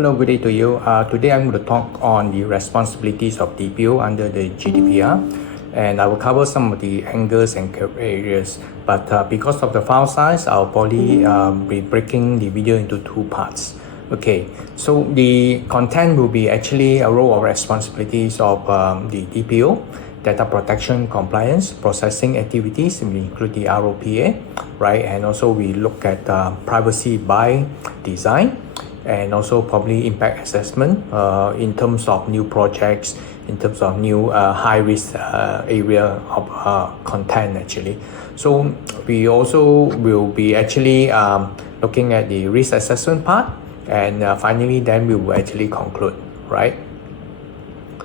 Hello, good day to you. Today I'm going to talk on the responsibilities of DPO under the GDPR, and I will cover some of the angles and areas. But because of the file size, I'll probably be breaking the video into two parts. Okay, so the content will be actually a role of responsibilities of the DPO, data protection, compliance, processing activities, we include the ROPA, right? And also we look at privacy by design, and also probably impact assessment in terms of new projects, in terms of new high-risk area of content actually. So we also will be actually looking at the risk assessment part, and finally then we will actually conclude, right?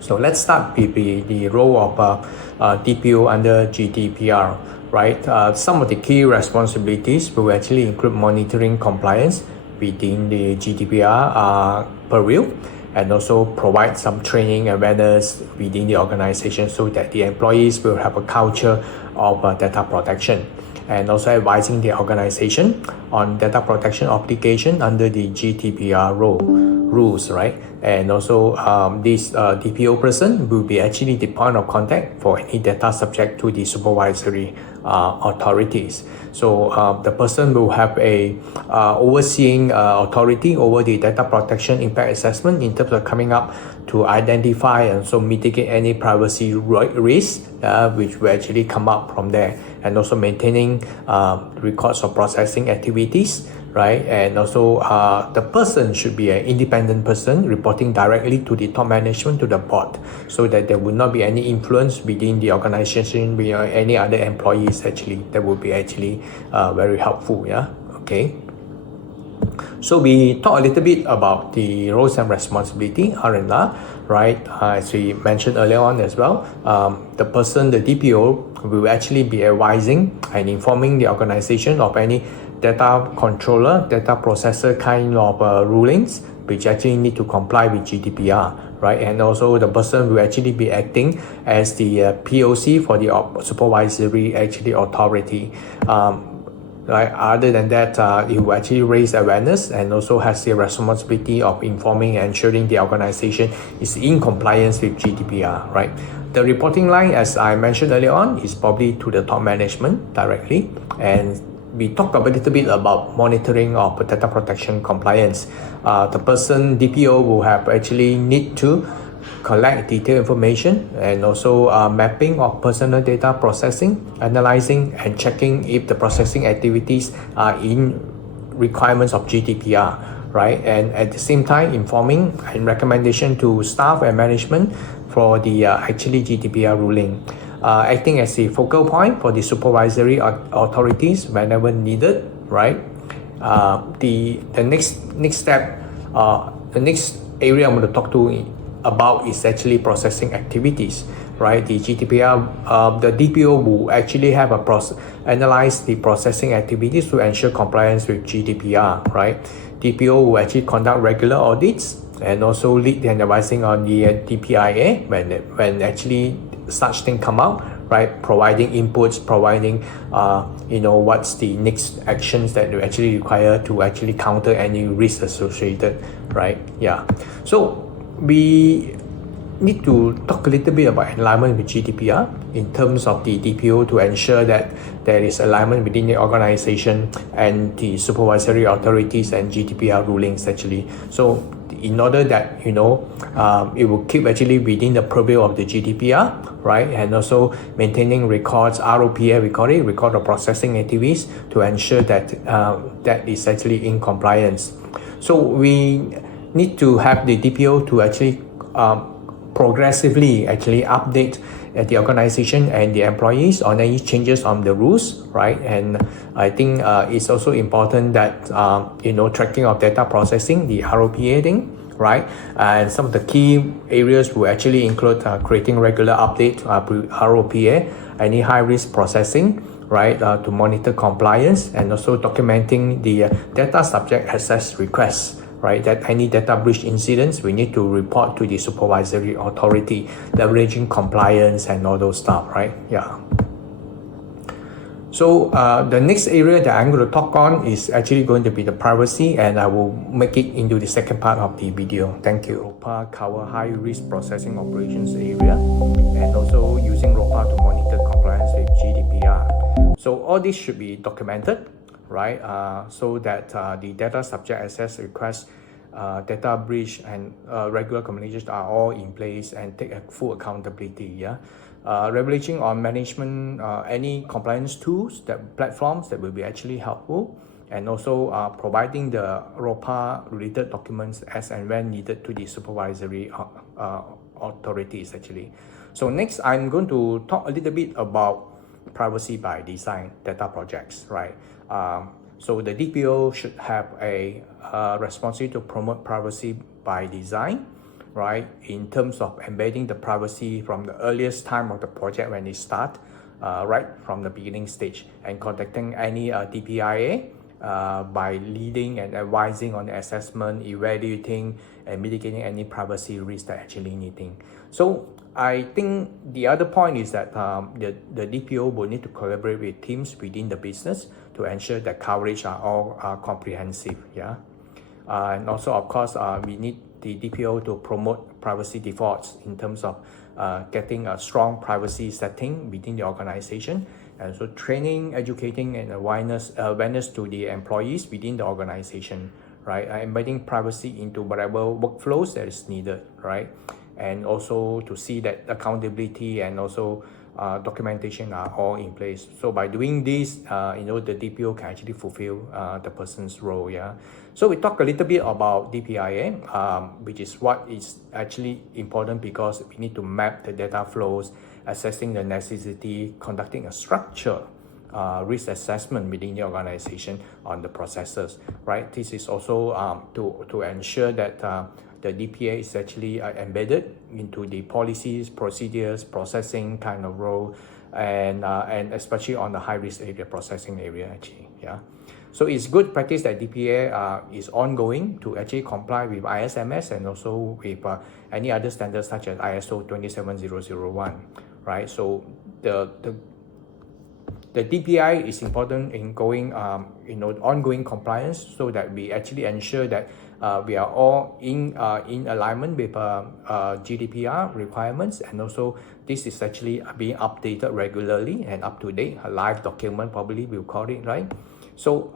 So let's start with the role of DPO under GDPR, right? Some of the key responsibilities will actually include monitoring compliance within the GDPR purview, and also provide some training awareness within the organization so that the employees will have a culture of data protection, and also advising the organization on data protection obligation under the GDPR rules, right? And also this DPO person will be actually the point of contact for any data subject to the supervisory authorities. So the person will have a overseeing authority over the data protection impact assessment in terms of coming up to identify and so mitigate any privacy risks which will actually come up from there, and also maintaining records of processing activities, right? And also the person should be an independent person reporting directly to the top management, to the board, so that there will not be any influence within the organization with any other employees actually. That would be actually very helpful, yeah, okay. So we talk a little bit about the roles and responsibility, R&R, right? As we mentioned earlier on as well, the person, the DPO, will actually be advising and informing the organization of any data controller, data processor kind of rulings which actually need to comply with GDPR, right? And also the person will actually be acting as the POC for the supervisory actually authority. Right. Other than that, it will actually raise awareness and also has the responsibility of informing and ensuring the organization is in compliance with GDPR, right? The reporting line, as I mentioned earlier on, is probably to the top management directly. And we talked a little bit about monitoring of data protection compliance. The person, DPO, will have actually need to collect detailed information, and also mapping of personal data processing, analyzing and checking if the processing activities are in requirements of GDPR, right? And at the same time informing and recommendation to staff and management for the actually GDPR ruling, acting as a focal point for the supervisory authorities whenever needed, right? The next step, the next area I'm going to talk to about is actually processing activities, right? The GDPR, the DPO will actually have analyze the processing activities to ensure compliance with GDPR, right? DPO will actually conduct regular audits and also lead the advising on the DPIA when actually such thing come out, right? Providing inputs, providing what's the next actions that you actually require to actually counter any risk associated, right? Yeah. So we need to talk a little bit about alignment with GDPR in terms of the DPO to ensure that there is alignment within the organization and the supervisory authorities and GDPR rulings actually. So in order that it will keep actually within the purview of the GDPR, right? And also maintaining records, ROPA, we call it, record of processing activities, to ensure that that is actually in compliance. So we need to have the DPO to actually progressively actually update the organization and the employees on any changes on the rules, right? And I think it's also important that tracking of data processing, the ROPA thing, right? And some of the key areas will actually include creating regular update ROPA, any high risk processing, right, to monitor compliance, and also documenting the data subject access requests, right? That any data breach incidents we need to report to the supervisory authority, leveraging compliance and all those stuff, right? Yeah. So the next area that I'm going to talk on is actually going to be the privacy, and I will make it into the second part of the video. Thank you. ROPA cover high risk processing operations area, and also using ROPA to monitor compliance with GDPR. So all this should be documented, right? So that the data subject access requests, data breach, and regular communications are all in place and take a full accountability. Yeah. Leveraging on management, any compliance tools, that platforms that will be actually helpful, and also providing the ROPA related documents as and when needed to the supervisory authorities actually. So next, I'm going to talk a little bit about privacy by design data projects, right? So the DPO should have a responsibility to promote privacy by design, right? In terms of embedding the privacy from the earliest time of the project when it start, right from the beginning stage, and contacting any DPIA by leading and advising on the assessment, evaluating, and mitigating any privacy risk that actually needing. So I think the other point is that the DPO will need to collaborate with teams within the business to ensure that coverage are all comprehensive. Yeah. And also, of course, we need the DPO to promote privacy defaults in terms of getting a strong privacy setting within the organization, and so training, educating, and awareness to the employees within the organization, right? Embedding privacy into whatever workflows that is needed, right? And also to see that accountability and also documentation are all in place. So by doing this, the DPO can actually fulfill the person's role. Yeah. So we talk a little bit about DPIA, which is what is actually important because we need to map the data flows, assessing the necessity, conducting a structure risk assessment within the organization on the processes, right? This is also to ensure that the DPA is actually embedded into the policies, procedures, processing kind of role, and especially on the high risk area, processing area actually. Yeah. So it's good practice that DPA is ongoing to actually comply with ISMS and also with any other standards such as ISO 27001, right? So the DPI is important in going ongoing compliance, so that we actually ensure that we are all in alignment with GDPR requirements, and also this is actually being updated regularly and up to date. A live document probably we'll call it, right? So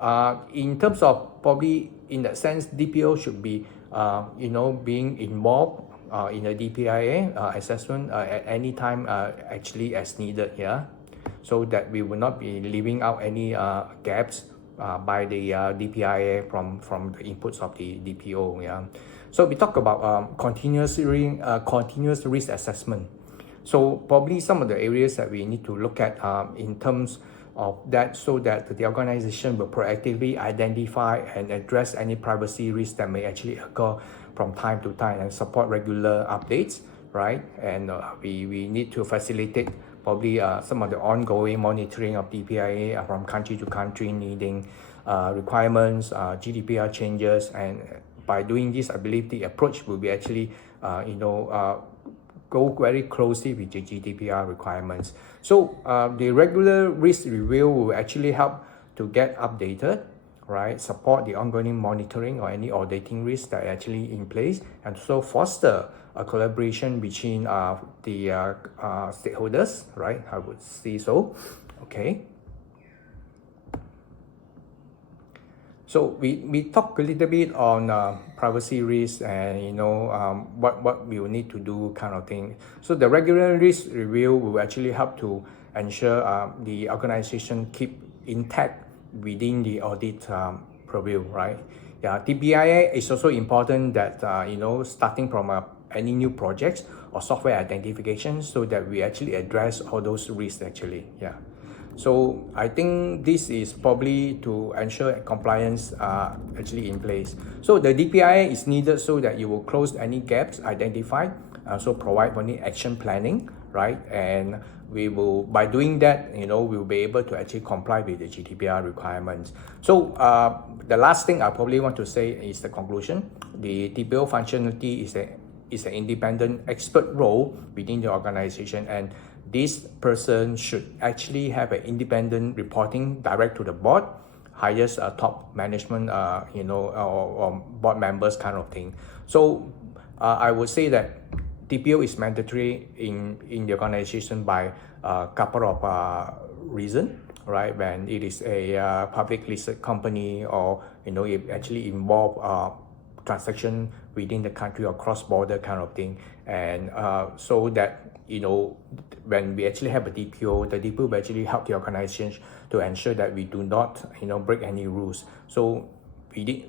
in terms of probably in that sense, DPO should be being involved in a DPIA assessment at any time actually as needed. Yeah. So that we will not be leaving out any gaps by the DPIA from the inputs of the DPO. Yeah. So we talk about continuous risk assessment. So probably some of the areas that we need to look at in terms of that, so that the organization will proactively identify and address any privacy risks that may actually occur from time to time, and support regular updates, right? And we need to facilitate probably some of the ongoing monitoring of DPIA from country to country, needing requirements, GDPR changes, and by doing this, I believe the approach will be actually, go very closely with the GDPR requirements. So the regular risk review will actually help to get updated, right? Support the ongoing monitoring or any auditing risks that are actually in place, and so foster a collaboration between the stakeholders, right? I would say so. Okay. So we talk a little bit on privacy risks and what we will need to do kind of thing. So the regular risk review will actually help to ensure the organization keep intact within the audit purview, right? Yeah, DPIA is also important that starting from any new projects or software identification, so that we actually address all those risks actually. Yeah. So I think this is probably to ensure compliance actually in place. So the DPIA is needed so that you will close any gaps identified, so provide only action planning, right? And we will, by doing that, we'll be able to actually comply with the GDPR requirements. So the last thing I probably want to say is the conclusion. The DPO functionality is an independent expert role within the organization, and this person should actually have an independent reporting direct to the board, highest top management, or board members kind of thing. So I would say that TPO is mandatory in the organization by a couple of reasons, right? When it is a public listed company, or it actually involve transaction within the country or cross-border kind of thing, and so that when we actually have a DPO, the DPO will actually help the organization to ensure that we do not break any rules. So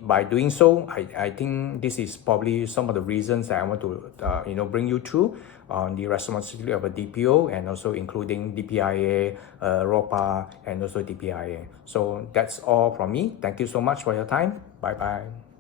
by doing so, I think this is probably some of the reasons that I want to bring you through on the responsibility of a DPO, and also including DPIA, ROPA, and also DPIA. So that's all from me. Thank you so much for your time. Bye bye.